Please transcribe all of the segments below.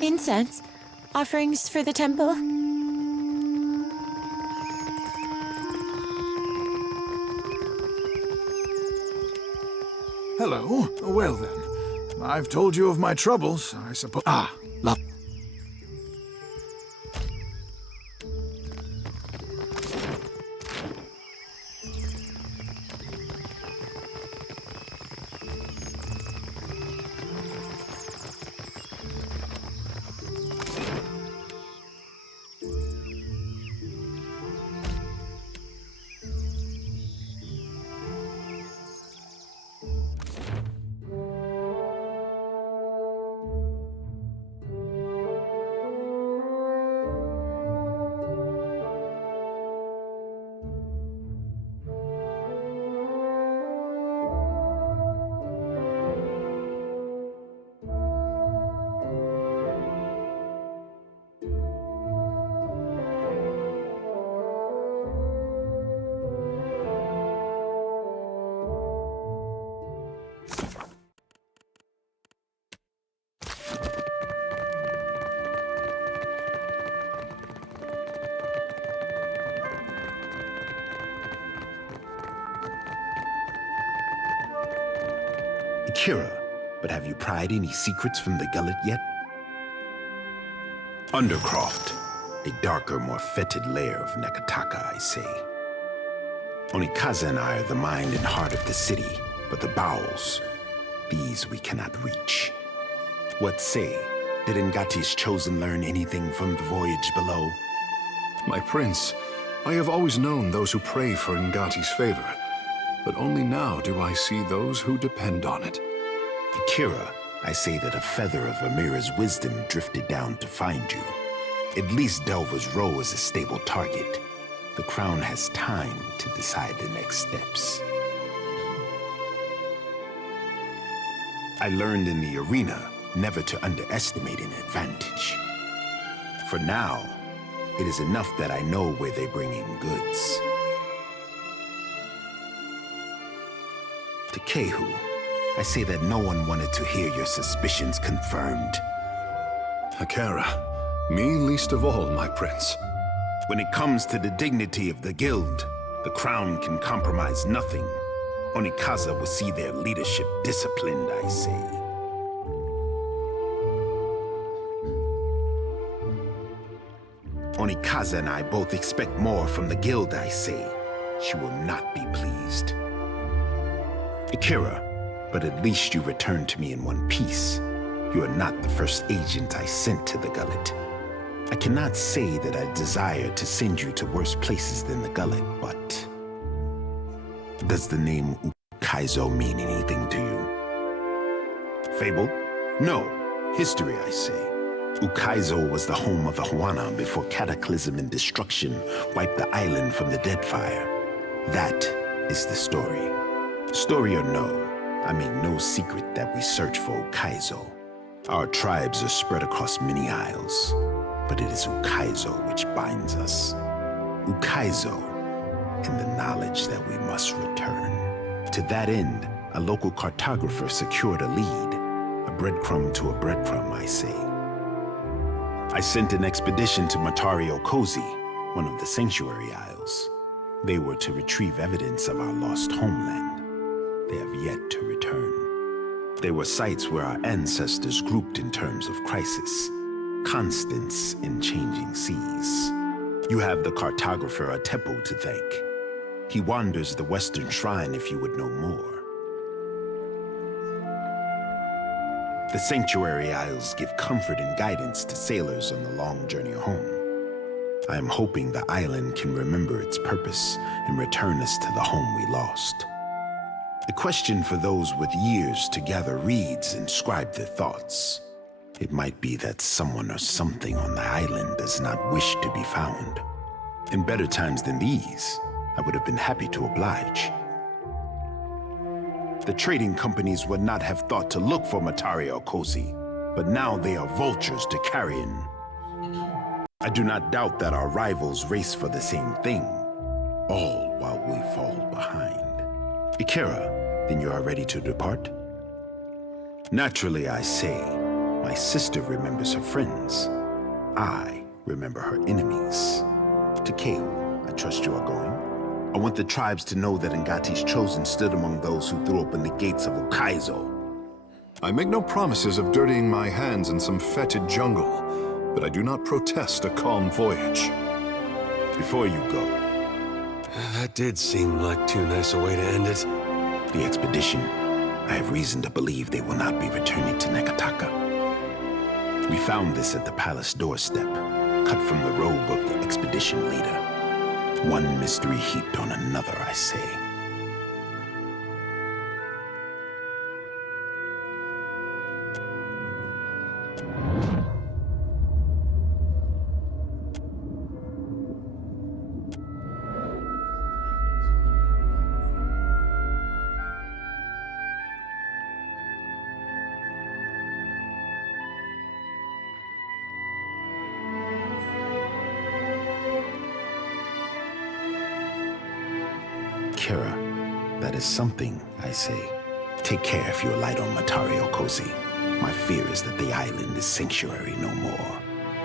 Incense? Offerings for the temple? Hello. Well then, I've told you of my troubles, I suppose. Love. Kira, but have you pried any secrets from the gullet yet? Undercroft, a darker, more fetid layer of Nekataka, I say. Onikaza and I are the mind and heart of the city, but the bowels, these we cannot reach. What say? Did Ngati's chosen learn anything from the voyage below? My prince, I have always known those who pray for Ngati's favor, but only now do I see those who depend on it. Akira, I say that a feather of Amira's wisdom drifted down to find you. At least Delva's Row is a stable target. The crown has time to decide the next steps. I learned in the arena never to underestimate an advantage. For now, it is enough that I know where they bring in goods. To Kehu, I say that no one wanted to hear your suspicions confirmed. Akira, me least of all, my prince. When it comes to the dignity of the guild, the crown can compromise nothing. Onikaza will see their leadership disciplined, I say. Onikaza and I both expect more from the guild, I say. She will not be pleased. Akira, but at least you returned to me in one piece. You are not the first agent I sent to the gullet. I cannot say that I desire to send you to worse places than the gullet, but... does the name Ukaizo mean anything to you? Fable? No. History, I say. Ukaizo was the home of the Huana before cataclysm and destruction wiped the island from the Deadfire. That is the story. Story or no, I make no secret that we search for Ukaizo. Our tribes are spread across many isles, but it is Ukaizo which binds us. Ukaizo, and the knowledge that we must return. To that end, a local cartographer secured a lead, a breadcrumb to a breadcrumb, I say. I sent an expedition to Matario Kozi, one of the Sanctuary Isles. They were to retrieve evidence of our lost homeland. They have yet to return. They were sites where our ancestors grouped in terms of crisis, constants in changing seas. You have the cartographer Atepo to thank. He wanders the Western Shrine if you would know more. The Sanctuary Isles give comfort and guidance to sailors on the long journey home. I am hoping the island can remember its purpose and return us to the home we lost. A question for those with years to gather reeds and scribe their thoughts. It might be that someone or something on the island does not wish to be found. In better times than these, I would have been happy to oblige. The trading companies would not have thought to look for Matario Kozi, but now they are vultures to carrion. I do not doubt that our rivals race for the same thing, all while we fall behind. Ikera, then you are ready to depart? Naturally, I say, my sister remembers her friends. I remember her enemies. Takeo, I trust you are going. I want the tribes to know that Ngati's chosen stood among those who threw open the gates of Ukaizo. I make no promises of dirtying my hands in some fetid jungle, but I do not protest a calm voyage. Before you go, That did seem like too nice a way to end it. the expedition, I have reason to believe they will not be returning to Nekataka. We found this at the palace doorstep, cut from the robe of the expedition leader. One mystery heaped on another, I say. Kira, that is something, I say. Take care if you alight on Matario Kozi. My fear is that the island is sanctuary no more.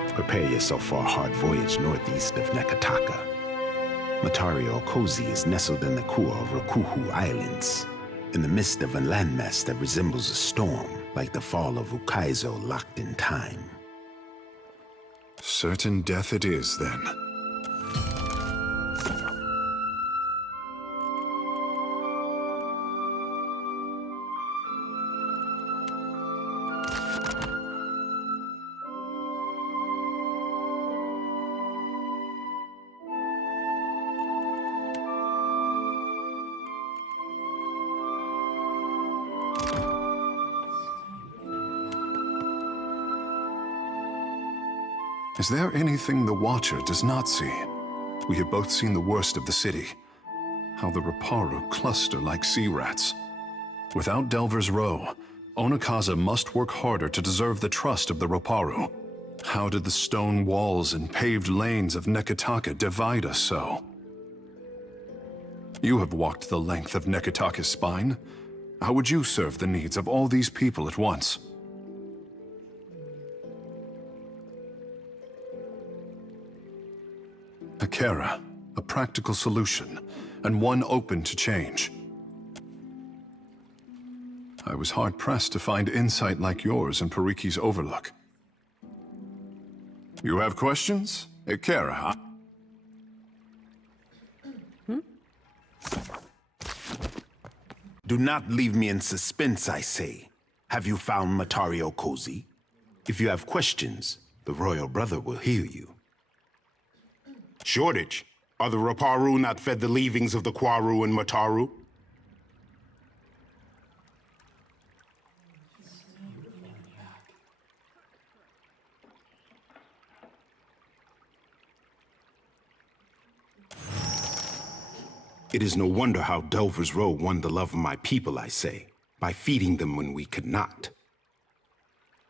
Prepare yourself for a hard voyage northeast of Nekataka. Matario Kozi is nestled in the Kua Rakuhu Islands, in the midst of a landmass that resembles a storm, like the fall of Ukaizo locked in time. Certain death it is, then. Is there anything the Watcher does not see? We have both seen the worst of the city. How the Raparu cluster like sea rats. Without Delver's Row, Onakaza must work harder to deserve the trust of the Raparu. How did the stone walls and paved lanes of Nekataka divide us so? You have walked the length of Nekataka's spine. How would you serve the needs of all these people at once? Akira, a practical solution, and one open to change. I was hard-pressed to find insight like yours in Pariki's Overlook. You have questions? Akira, huh? Do not leave me in suspense, I say. Have you found Matario Kozi? If you have questions, the royal brother will hear you. Shortage. Are the Raparu not fed the leavings of the Kwaru and Mataru? It is no wonder how Delver's Row won the love of my people, I say, by feeding them when we could not.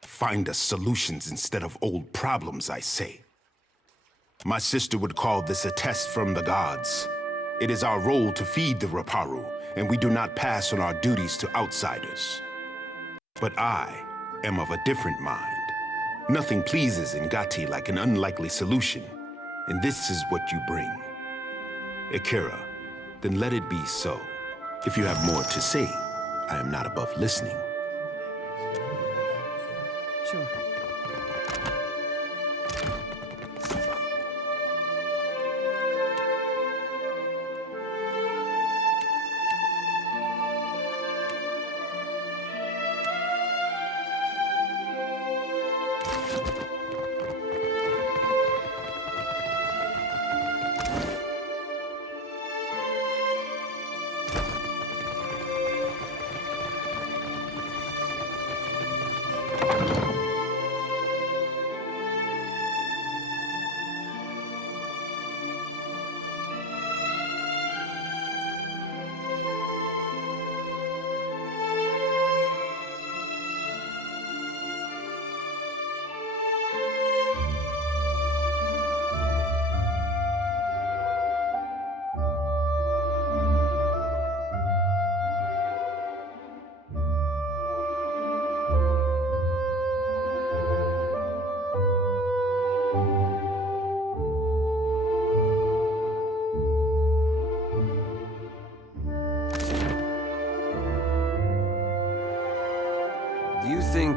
Find us solutions instead of old problems, I say. My sister would call this a test from the gods. It is our role to feed the Raparu, and we do not pass on our duties to outsiders. But I am of a different mind. Nothing pleases Ngati like an unlikely solution, and this is what you bring. Akira, then let it be so. If you have more to say, I am not above listening. Sure.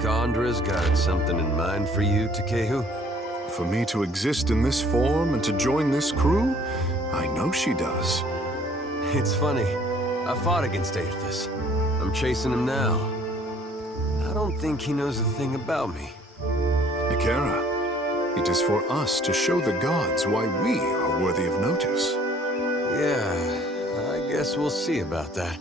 think Andra's got something in mind for you, Takehu? For me to exist in this form and to join this crew? I know she does. It's funny. I fought against Aethys. I'm chasing him now. I don't think he knows a thing about me. Ikera, it is for us to show the gods why we are worthy of notice. Yeah, I guess we'll see about that.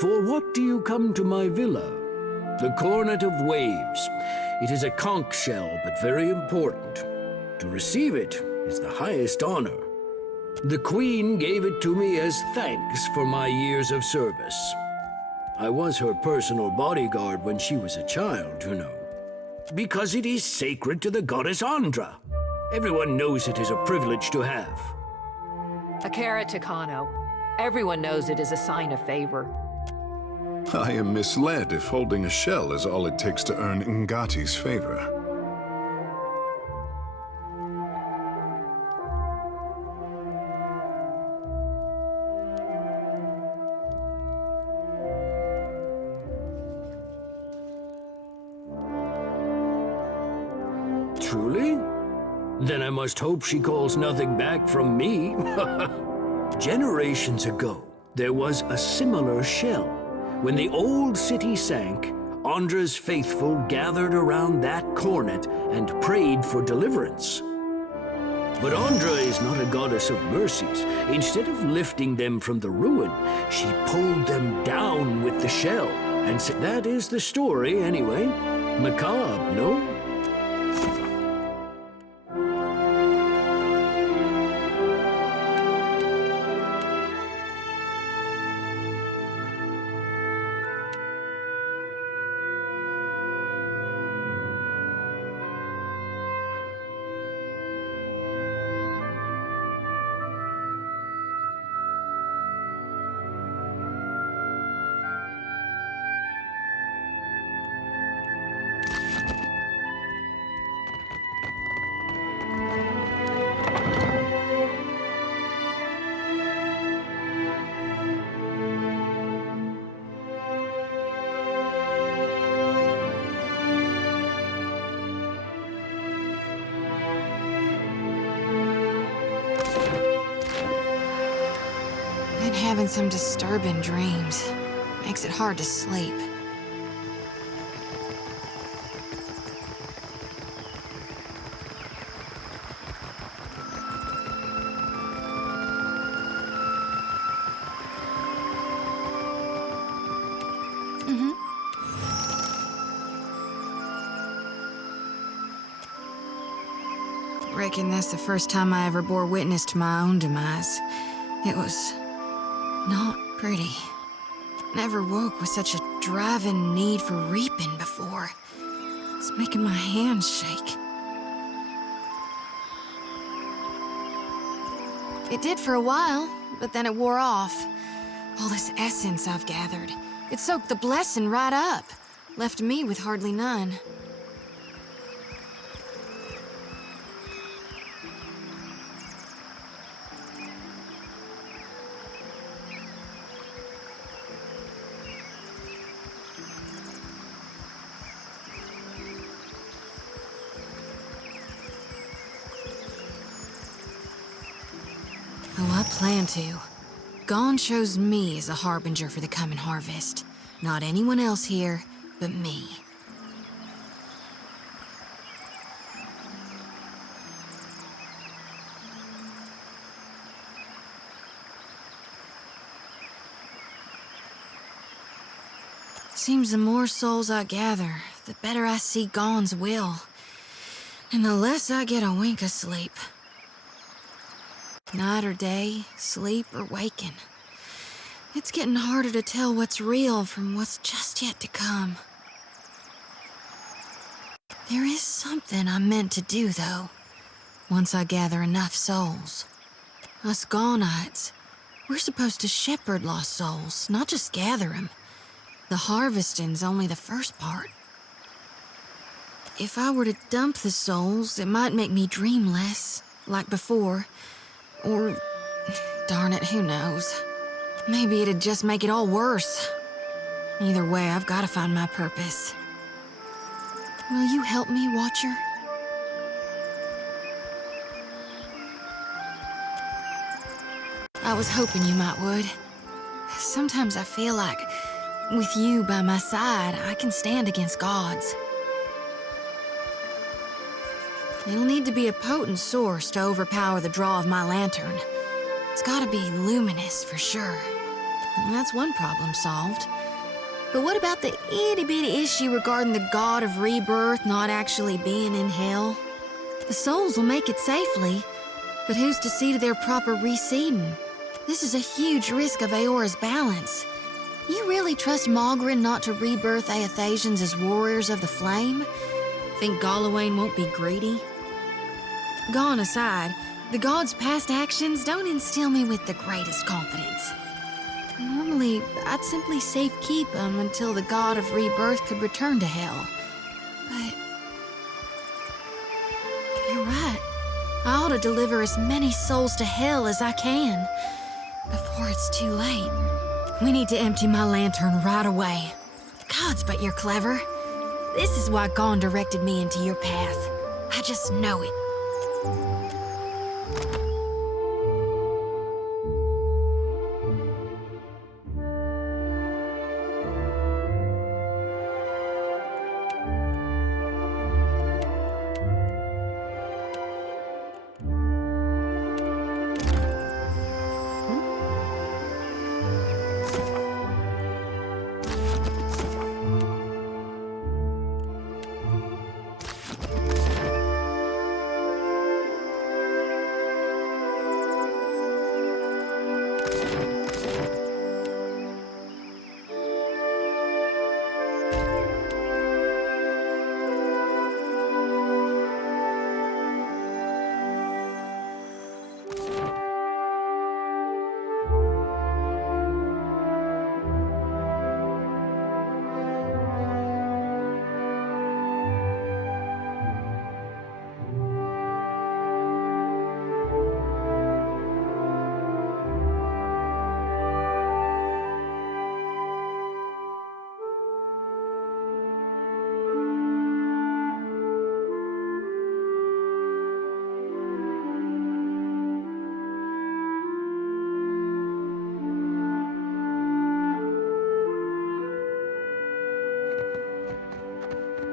For what do you come to my villa? The Cornet of Waves. It is a conch shell, but very important. To receive it is the highest honor. The Queen gave it to me as thanks for my years of service. I was her personal bodyguard when she was a child, you know. Because it is sacred to the goddess Andra. Everyone knows it is a privilege to have. Akira Takano. Everyone knows it is a sign of favor. I am misled if holding a shell is all it takes to earn Ngati's favor. Truly? Then I must hope she calls nothing back from me. Generations ago, there was a similar shell. When the old city sank, Andra's faithful gathered around that cornet and prayed for deliverance. But Andra is not a goddess of mercies. Instead of lifting them from the ruin, she pulled them down with the shell. And said, that is the story, anyway. Macabre, no? Been having some disturbing dreams. Makes it hard to sleep. Reckon that's the first time I ever bore witness to my own demise. It was not pretty. Never woke with such a driving need for reaping before. It's making my hands shake. It did for a while, but then it wore off. All this essence I've gathered, it soaked the blessing right up. Left me with hardly none. Oh, I plan to. Gon chose me as a harbinger for the coming harvest. Not anyone else here, but me. Seems the more souls I gather, the better I see Gon's will. And the less I get a wink of sleep. Night or day, sleep or waking. It's getting harder to tell what's real from what's just yet to come. There is something I'm meant to do, though, once I gather enough souls. Us Gonites, we're supposed to shepherd lost souls, not just gather them. The harvesting's only the first part. If I were to dump the souls, it might make me dream less, like before. Or, darn it, who knows? Maybe it'd just make it all worse. Either way, I've got to find my purpose. Will you help me, Watcher? I was hoping you might would. Sometimes I feel like, with you by my side, I can stand against gods. It'll need to be a potent source to overpower the draw of my lantern. It's gotta be luminous, for sure. And that's one problem solved. But what about the itty-bitty issue regarding the god of rebirth not actually being in hell? The souls will make it safely, but who's to see to their proper reseeding? This is a huge risk of Aora's balance. You really trust Malgrin not to rebirth Aethasians as warriors of the flame? Think Galawain won't be greedy? Gone aside, the god's past actions don't instill me with the greatest confidence. Normally, I'd simply safekeep him until the god of rebirth could return to hell. But you're right. I ought to deliver as many souls to hell as I can before it's too late. We need to empty my lantern right away. Gods, but you're clever. This is why Gon directed me into your path. I just know it.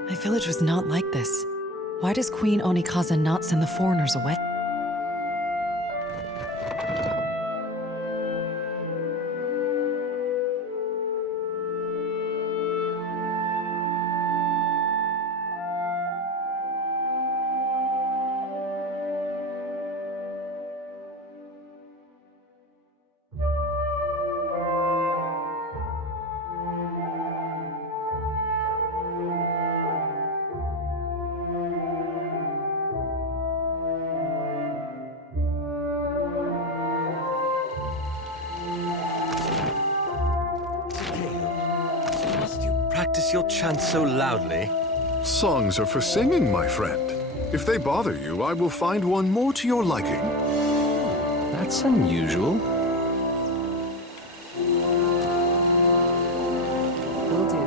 My village was not like this. Why does Queen Onikaza not send the foreigners away? Practice your chant so loudly. Songs are for singing, my friend. If they bother you, I will find one more to your liking. That's unusual. Will do.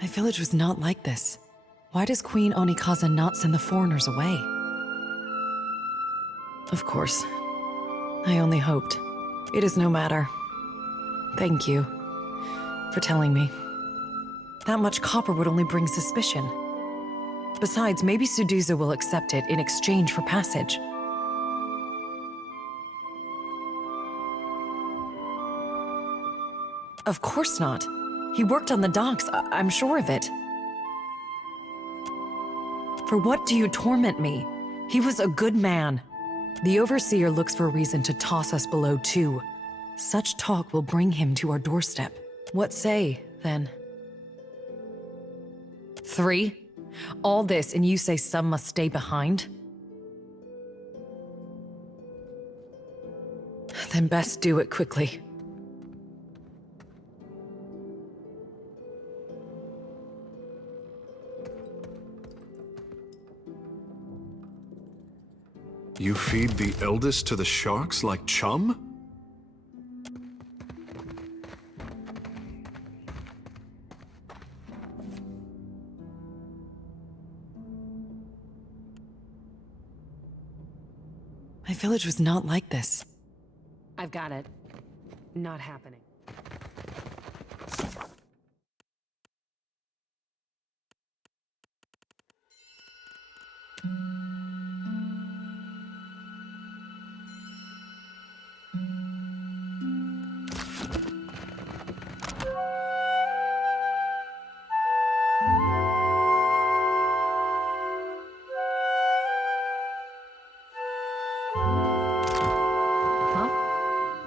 My village was not like this. Why does Queen Onikaza not send the foreigners away? Of course. I only hoped. It is no matter. Thank you for telling me. That much copper would only bring suspicion. Besides, maybe Suduza will accept it in exchange for passage. Of course not. He worked on the docks, I'm sure of it. For what do you torment me? He was a good man. The Overseer looks for a reason to toss us below too. Such talk will bring him to our doorstep. What say, then? 3? All this and you say some must stay behind? Then best do it quickly. You feed the eldest to the sharks like chum? My village was not like this. I've got it. Not happening.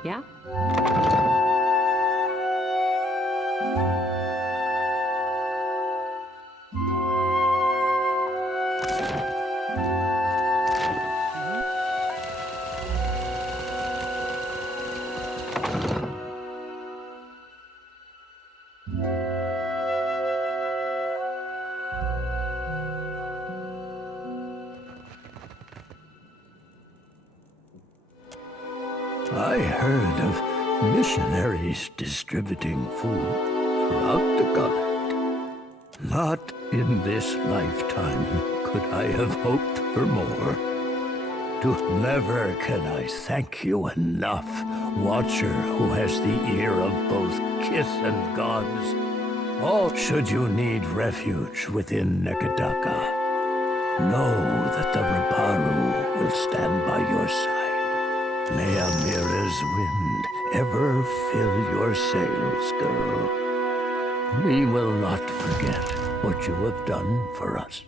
Yeah? I heard of missionaries distributing food throughout the gullet. Not in this lifetime could I have hoped for more. Never can I thank you enough, Watcher who has the ear of both kith and gods. Or should you need refuge within Nekadaka, know that the Riparu will stand by your side. May Amira's wind ever fill your sails, girl. We will not forget what you have done for us.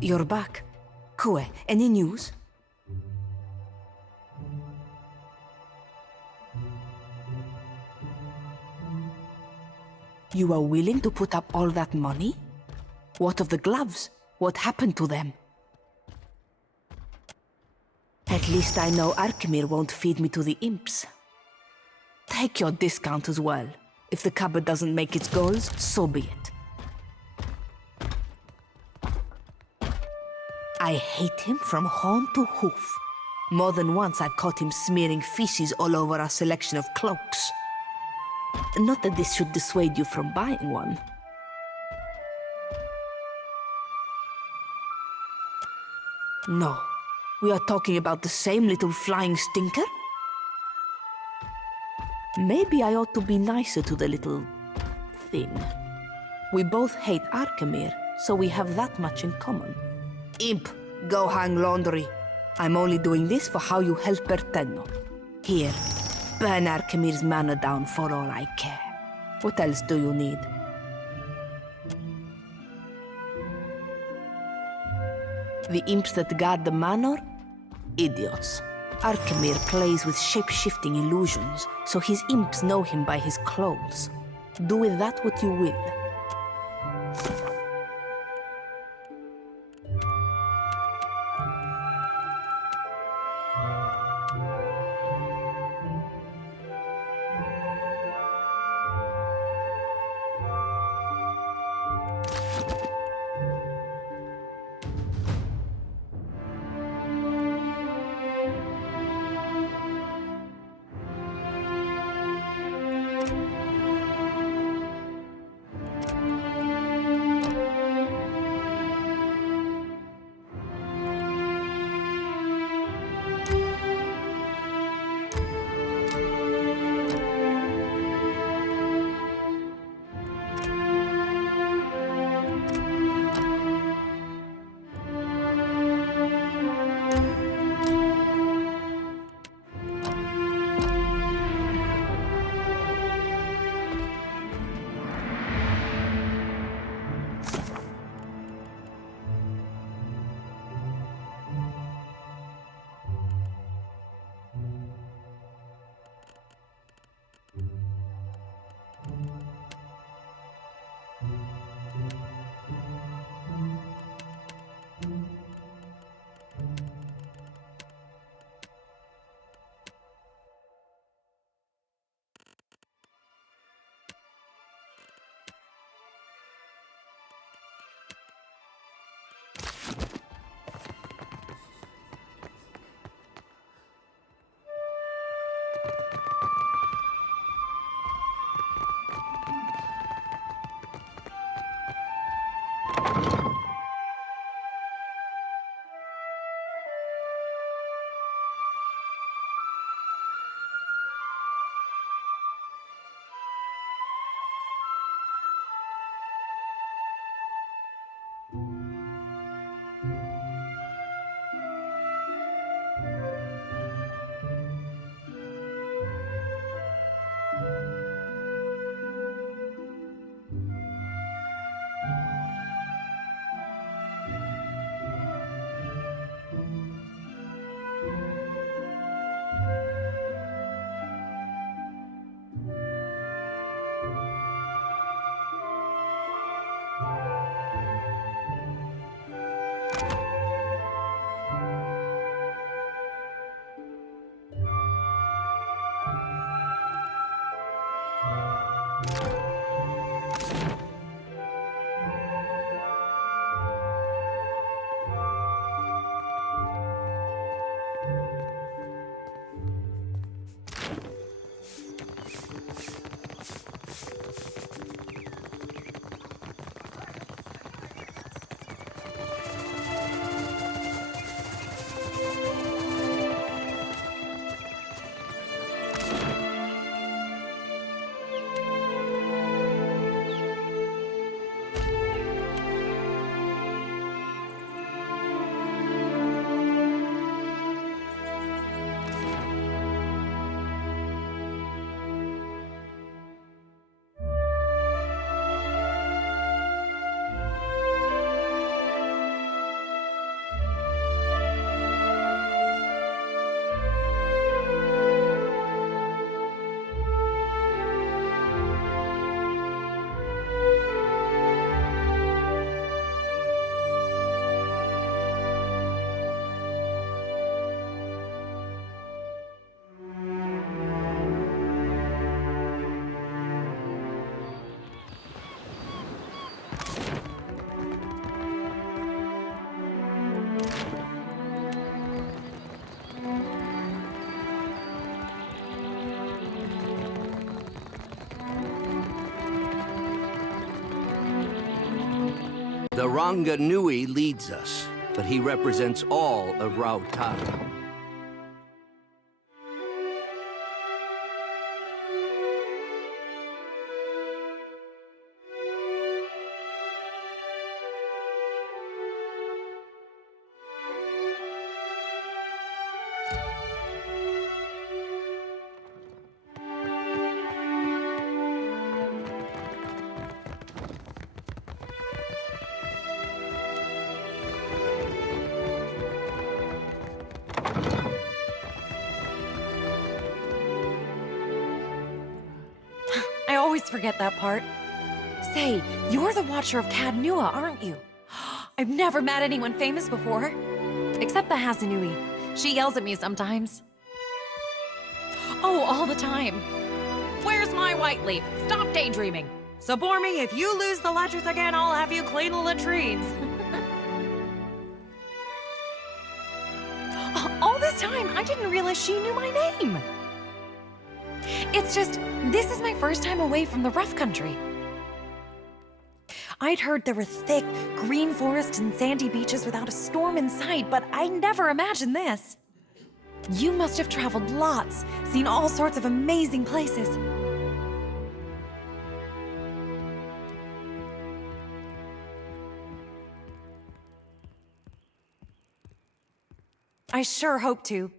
You're back. Kue, any news? You are willing to put up all that money? What of the gloves? What happened to them? At least I know Arkemir won't feed me to the imps. Take your discount as well. If the cupboard doesn't make its goals, so be it. I hate him from horn to hoof. More than once I've caught him smearing feces all over our selection of cloaks. Not that this should dissuade you from buying one. No. We are talking about the same little flying stinker? Maybe I ought to be nicer to the little thing. We both hate Arkemir, so we have that much in common. Imp, go hang laundry. I'm only doing this for how you help Bertenno. Here, burn Arkemir's manor down for all I care. What else do you need? The imps that guard the manor? Idiots. Arkemir plays with shape-shifting illusions, so his imps know him by his clothes. Do with that what you will. The Ranga Nui leads us, but he represents all of Rautari. I always forget that part. Say, you're the Watcher of Cadnua, aren't you? I've never met anyone famous before. Except the Hazanui. She yells at me sometimes. Oh, all the time. Where's my white leaf? Stop daydreaming. Sabormi, if you lose the ledgers again, I'll have you clean the latrines. All this time, I didn't realize she knew my name. It's just, this is my first time away from the rough country. I'd heard there were thick, green forests and sandy beaches without a storm in sight, but I never imagined this. You must have traveled lots, seen all sorts of amazing places. I sure hope to.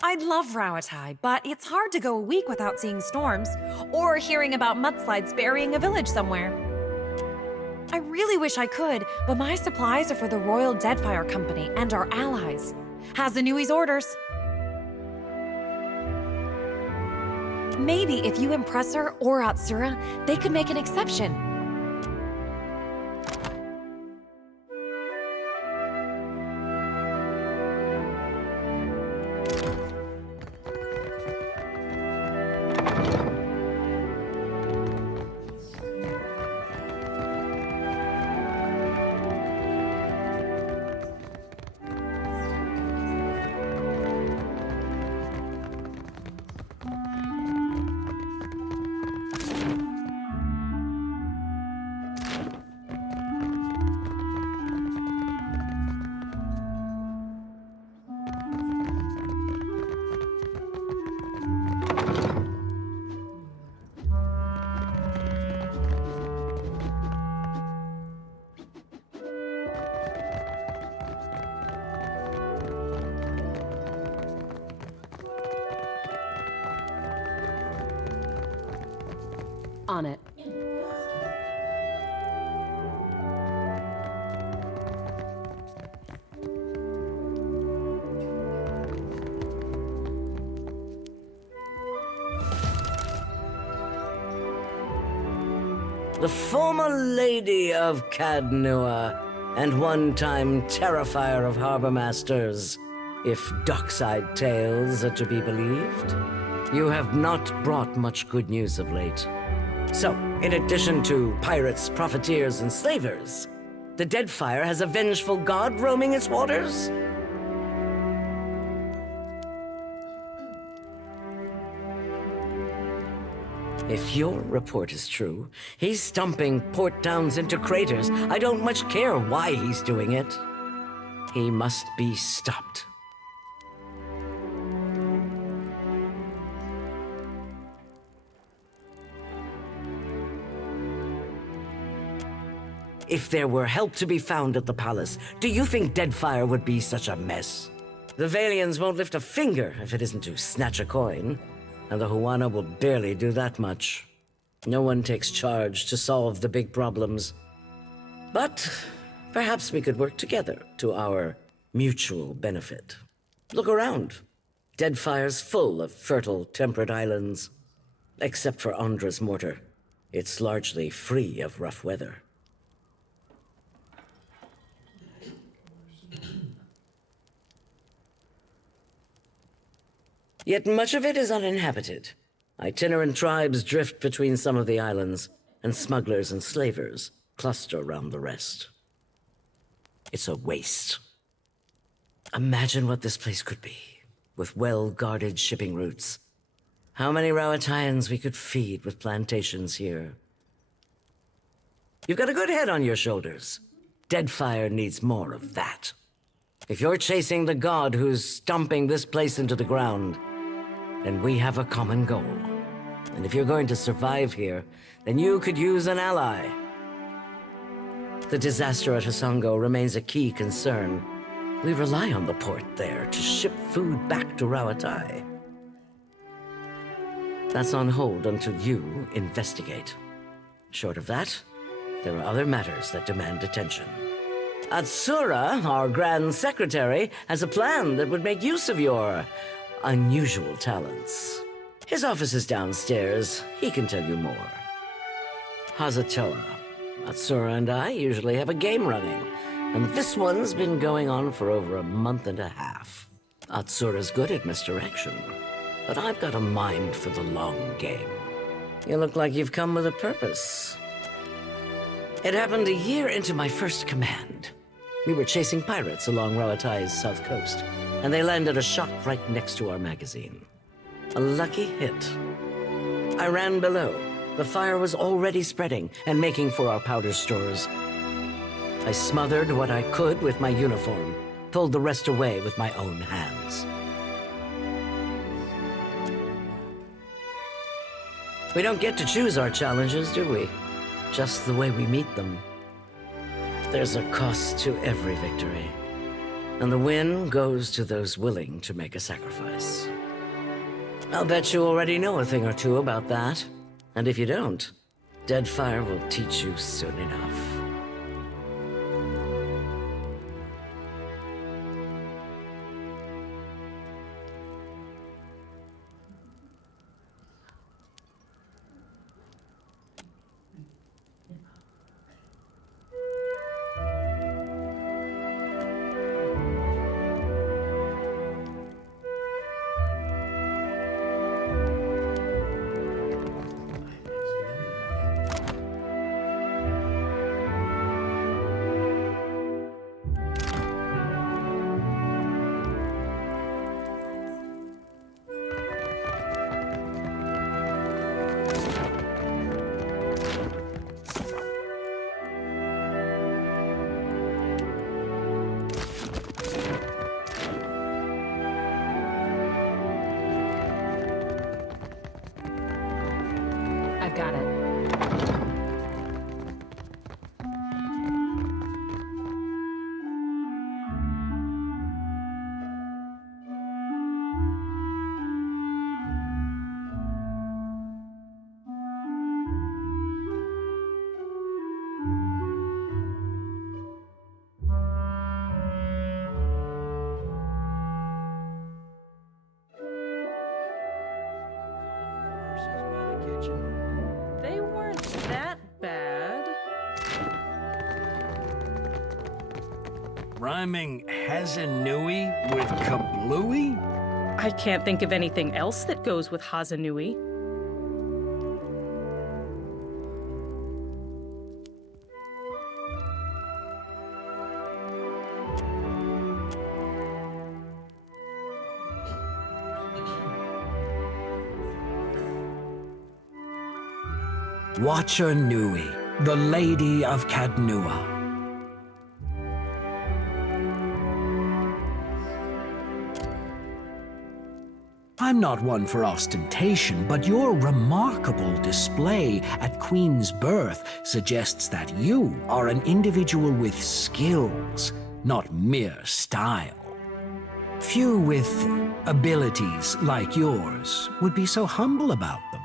I'd love Rawatai, but it's hard to go a week without seeing storms, or hearing about mudslides burying a village somewhere. I really wish I could, but my supplies are for the Royal Deadfire Company and our allies. Hazanui's orders. Maybe if you impress her or Atsura, they could make an exception. On it. The former Lady of Cadnua, and one-time Terrifier of Harbor Masters, if dockside tales are to be believed. You have not brought much good news of late. So, in addition to pirates, profiteers, and slavers, the Deadfire has a vengeful god roaming its waters? If your report is true, he's stumping port towns into craters. I don't much care why he's doing it. He must be stopped. If there were help to be found at the palace, do you think Deadfire would be such a mess? The Valians won't lift a finger if it isn't to snatch a coin, and the Huana will barely do that much. No one takes charge to solve the big problems. But perhaps we could work together to our mutual benefit. Look around. Deadfire's full of fertile, temperate islands. Except for Andra's mortar. It's largely free of rough weather. Yet much of it is uninhabited. Itinerant tribes drift between some of the islands, and smugglers and slavers cluster around the rest. It's a waste. Imagine what this place could be, with well-guarded shipping routes. How many Rawatayans we could feed with plantations here. You've got a good head on your shoulders. Deadfire needs more of that. If you're chasing the god who's stomping this place into the ground, then we have a common goal. And if you're going to survive here, then you could use an ally. The disaster at Hasongo remains a key concern. We rely on the port there to ship food back to Rawatai. That's on hold until you investigate. Short of that, there are other matters that demand attention. Atsura, our Grand Secretary, has a plan that would make use of your unusual talents. His office is downstairs. He can tell you more. Hazatoa, Atsura and I usually have a game running, and this one's been going on for over a month and a half. Atsura's good at misdirection, but I've got a mind for the long game. You look like you've come with a purpose. It happened a year into my first command. We were chasing pirates along Rawatai's south coast, and they landed a shot right next to our magazine. A lucky hit. I ran below. The fire was already spreading and making for our powder stores. I smothered what I could with my uniform, pulled the rest away with my own hands. We don't get to choose our challenges, do we? Just the way we meet them. There's a cost to every victory, and the win goes to those willing to make a sacrifice. I'll bet you already know a thing or two about that, and if you don't, Deadfire will teach you soon enough. I've got it. They weren't that bad. Rhyming Hazanui with kablooey? I can't think of anything else that goes with Hazanui. Watcher Nui, the Lady of Kadnua. I'm not one for ostentation, but your remarkable display at Queen's birth suggests that you are an individual with skills, not mere style. Few with abilities like yours would be so humble about them.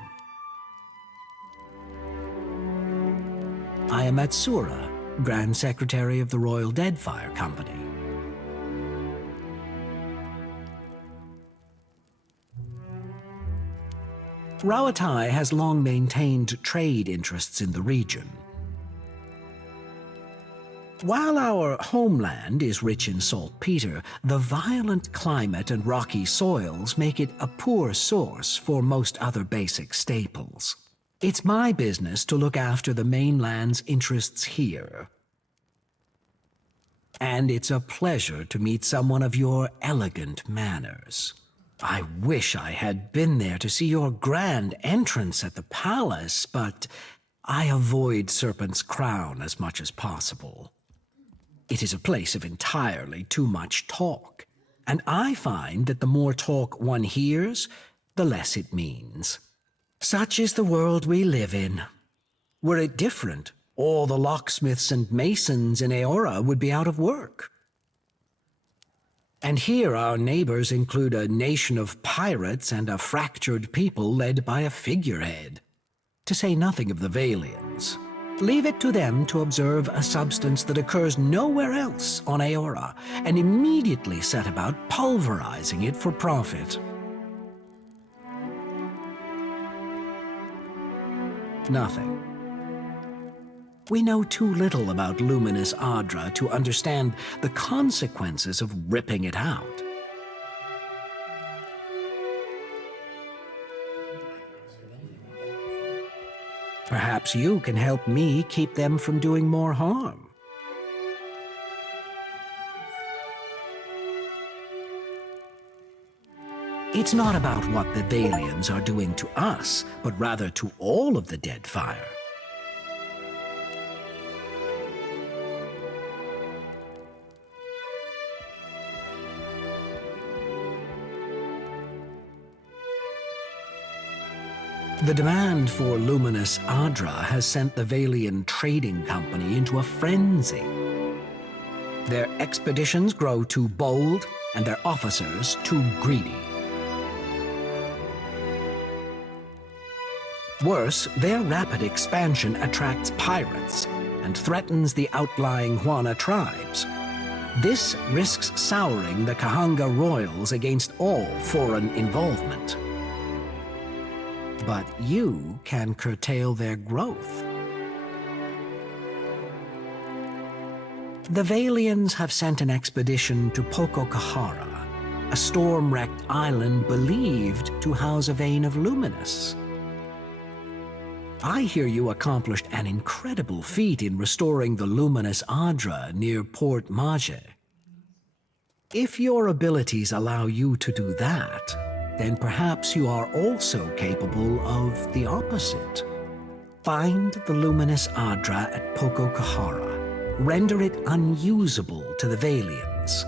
I am Atsura, Grand Secretary of the Royal Deadfire Company. Rawatai has long maintained trade interests in the region. While our homeland is rich in saltpeter, the violent climate and rocky soils make it a poor source for most other basic staples. It's my business to look after the mainland's interests here. And it's a pleasure to meet someone of your elegant manners. I wish I had been there to see your grand entrance at the palace, but I avoid Serpent's Crown as much as possible. It is a place of entirely too much talk, and I find that the more talk one hears, the less it means. Such is the world we live in. Were it different, all the locksmiths and masons in Eora would be out of work. And here our neighbors include a nation of pirates and a fractured people led by a figurehead. To say nothing of the Valians. Leave it to them to observe a substance that occurs nowhere else on Eora, and immediately set about pulverizing it for profit. Nothing. We know too little about luminous Adra to understand the consequences of ripping it out. Perhaps you can help me keep them from doing more harm. It's not about what the Valians are doing to us, but rather to all of the Deadfire. The demand for luminous Adra has sent the Valian trading company into a frenzy. Their expeditions grow too bold, and their officers too greedy. Worse, their rapid expansion attracts pirates and threatens the outlying Juana tribes. This risks souring the Kahanga royals against all foreign involvement. But you can curtail their growth. The Valians have sent an expedition to Pococahara, a storm-wrecked island believed to house a vein of luminous. I hear you accomplished an incredible feat in restoring the luminous Adra near Port Mage. If your abilities allow you to do that, then perhaps you are also capable of the opposite. Find the luminous Adra at Pococahara. Render it unusable to the Valians.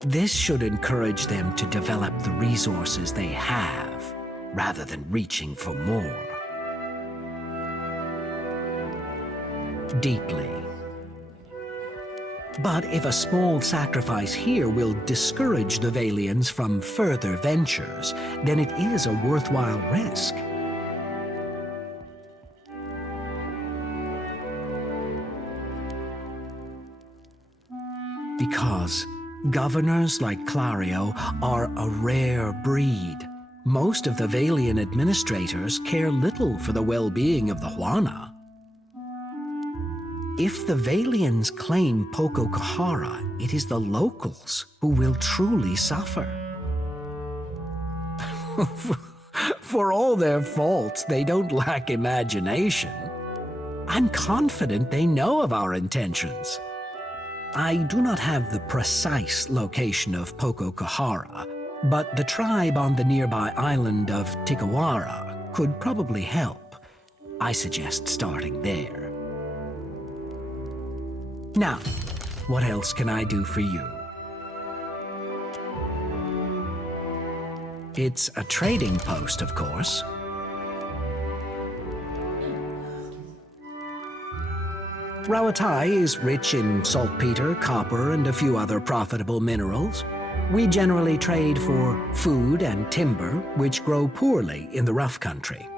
This should encourage them to develop the resources they have, rather than reaching for more. Deeply. But if a small sacrifice here will discourage the Valians from further ventures, then it is a worthwhile risk. Because governors like Clario are a rare breed. Most of the Valian administrators care little for the well-being of the Juana. If the Valians claim Pococahara, it is the locals who will truly suffer. For all their faults, they don't lack imagination. I'm confident they know of our intentions. I do not have the precise location of Pococahara, but the tribe on the nearby island of Tikawara could probably help. I suggest starting there. Now, what else can I do for you? It's a trading post, of course. Rawatai is rich in saltpeter, copper, and a few other profitable minerals. We generally trade for food and timber, which grow poorly in the rough country.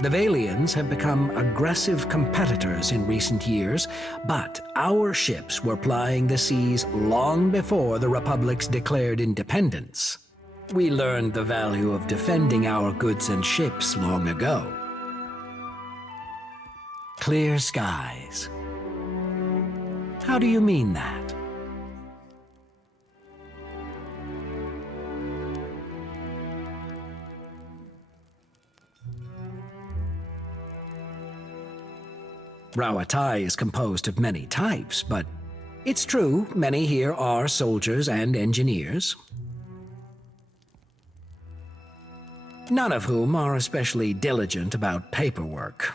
The Valians have become aggressive competitors in recent years, but our ships were plying the seas long before the Republic's declared independence. We learned the value of defending our goods and ships long ago. Clear skies. How do you mean that? Rawatai is composed of many types, but it's true, many here are soldiers and engineers. None of whom are especially diligent about paperwork.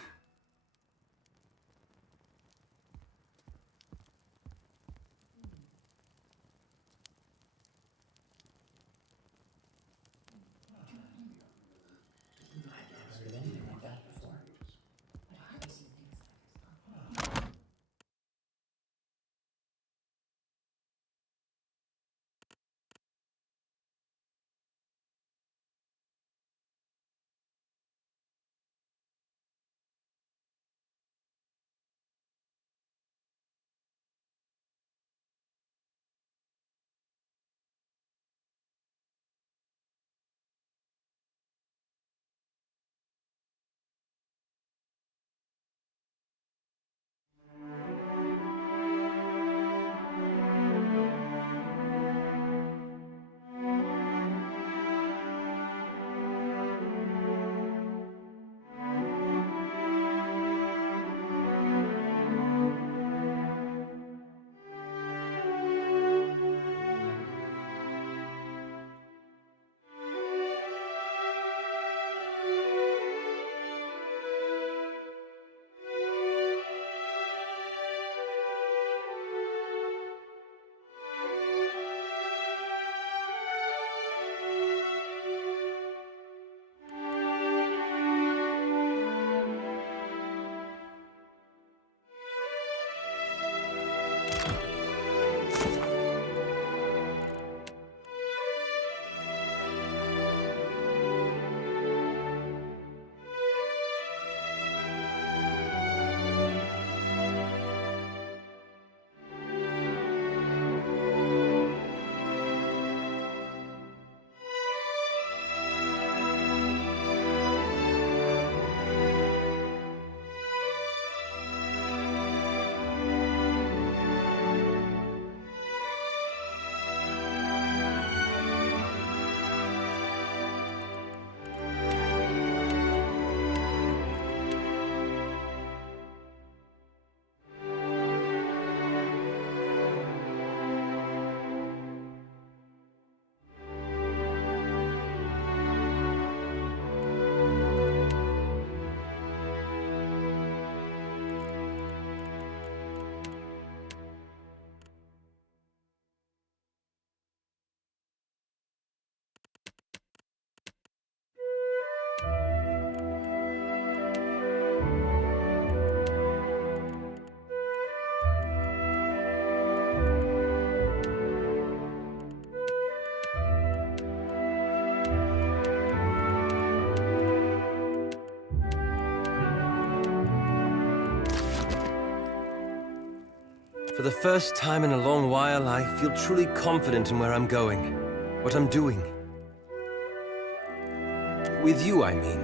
For the first time in a long while, I feel truly confident in where I'm going, what I'm doing. With you, I mean.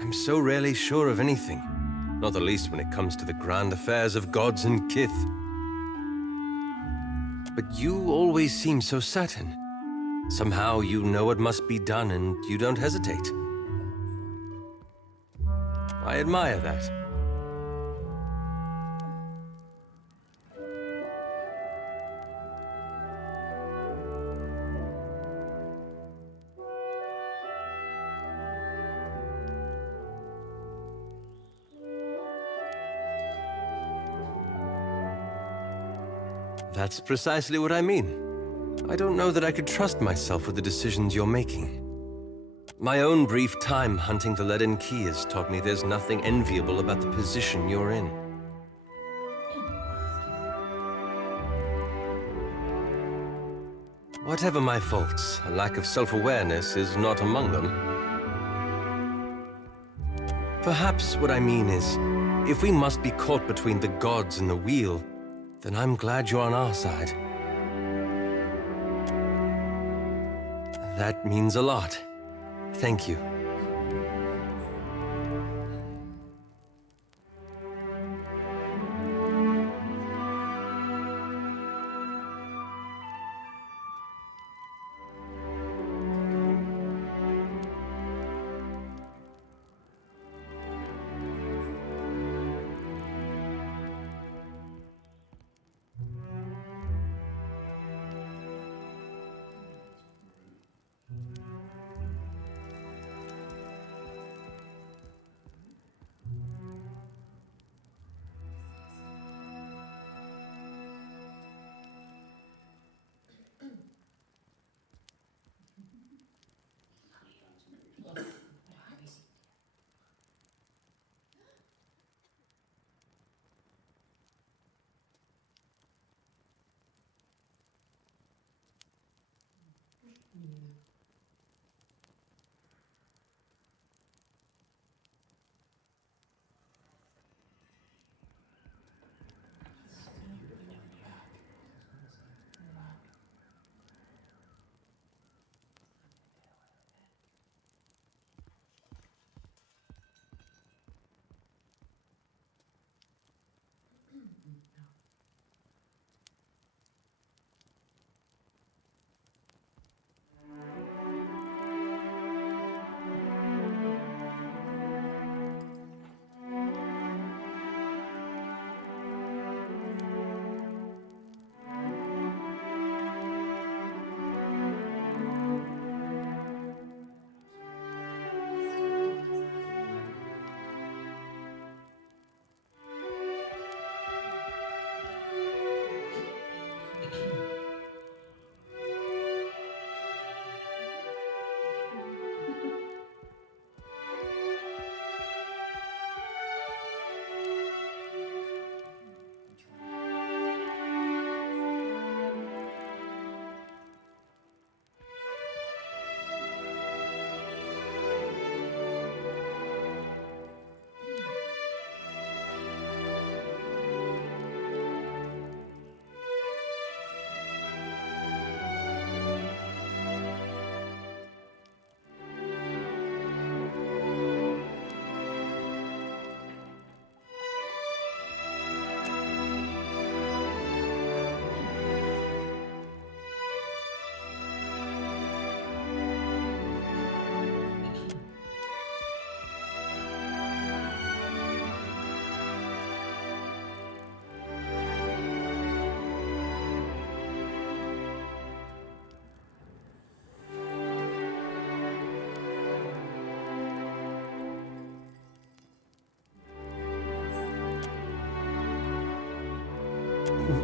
I'm so rarely sure of anything, not the least when it comes to the grand affairs of gods and kith. But you always seem so certain. Somehow you know what must be done and you don't hesitate. I admire that. That's precisely what I mean. I don't know that I could trust myself with the decisions you're making. My own brief time hunting the Leaden Key has taught me there's nothing enviable about the position you're in. Whatever my faults, a lack of self-awareness is not among them. Perhaps what I mean is, if we must be caught between the gods and the wheel, then I'm glad you're on our side. That means a lot. Thank you.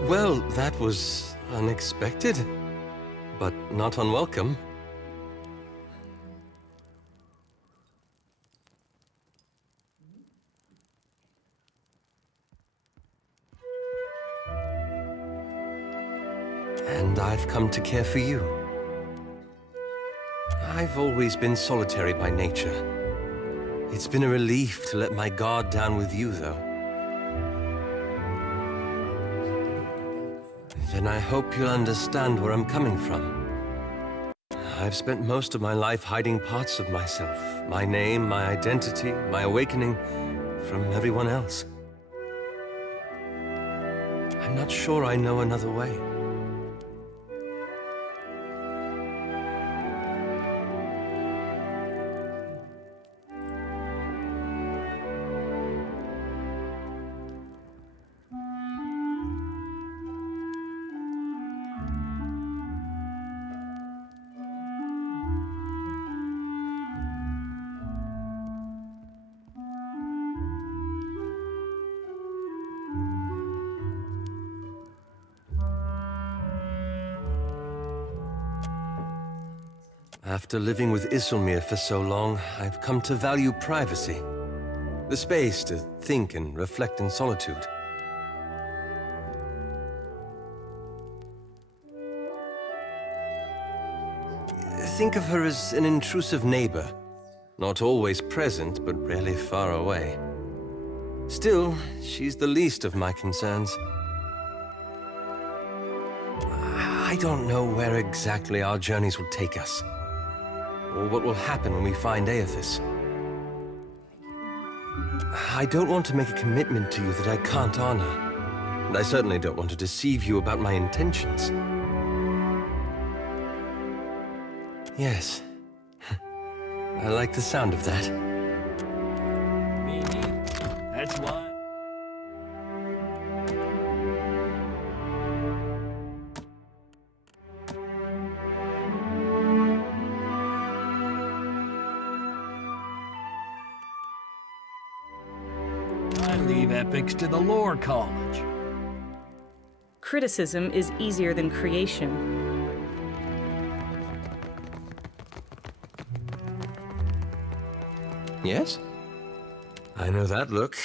Well, that was unexpected, but not unwelcome. And I've come to care for you. I've always been solitary by nature. It's been a relief to let my guard down with you, though. Then I hope you'll understand where I'm coming from. I've spent most of my life hiding parts of myself, my name, my identity, my awakening, from everyone else. I'm not sure I know another way. After living with Isilmir for so long, I've come to value privacy. The space to think and reflect in solitude. Think of her as an intrusive neighbor. Not always present, but rarely far away. Still, she's the least of my concerns. I don't know where exactly our journeys will take us, or what will happen when we find Aethys. I don't want to make a commitment to you that I can't honor, and I certainly don't want to deceive you about my intentions. Yes, I like the sound of that. Me neither. That's why. I leave epics to the lore college. Criticism is easier than creation. Yes? I know that look.